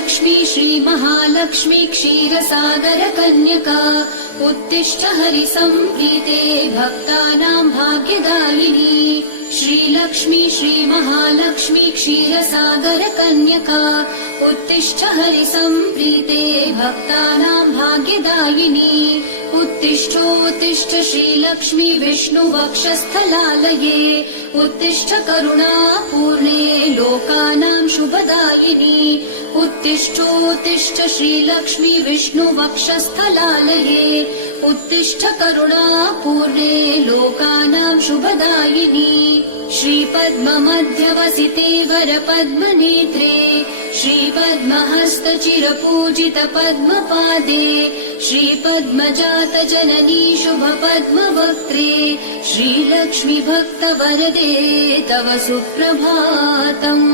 श्रीलक्ष्मी श्रीमहालक्ष्मी क्षीरसागरकन्यका उत्तिष्ठ हरिसम्प्रीते भक्तानां भाग्यदायिनी। श्रीलक्ष्मी श्रीमहालक्ष्मी क्षीरसागरकन्यका उत्तिष्ठ हरिसम्प्रीते भक्तानां भाग्यदायिनी। उत्तिष्ठोत्तिष्ठ श्रीलक्ष्मी विष्णुवक्षस्थलालये उत्तिष्ठ करुणापूर्णे लोकानां शुभदायिनी। उत्तिष्ठोत्तिष्ठ श्रीलक्ष्मी विष्णुवक्षस्थलालये उत्तिष्ठ करुणापूर्णे लोकानां शुभदायिनी। श्रीपद्ममध्यवसिते वरपद्मनेत्रे श्रीपद्महस्तचिरपूजित पद्मपादे श्रीपद्मजातजननी शुभपद्मवक्त्रे श्रीलक्ष्मी भक्तवरदे तव सुप्रभातम्।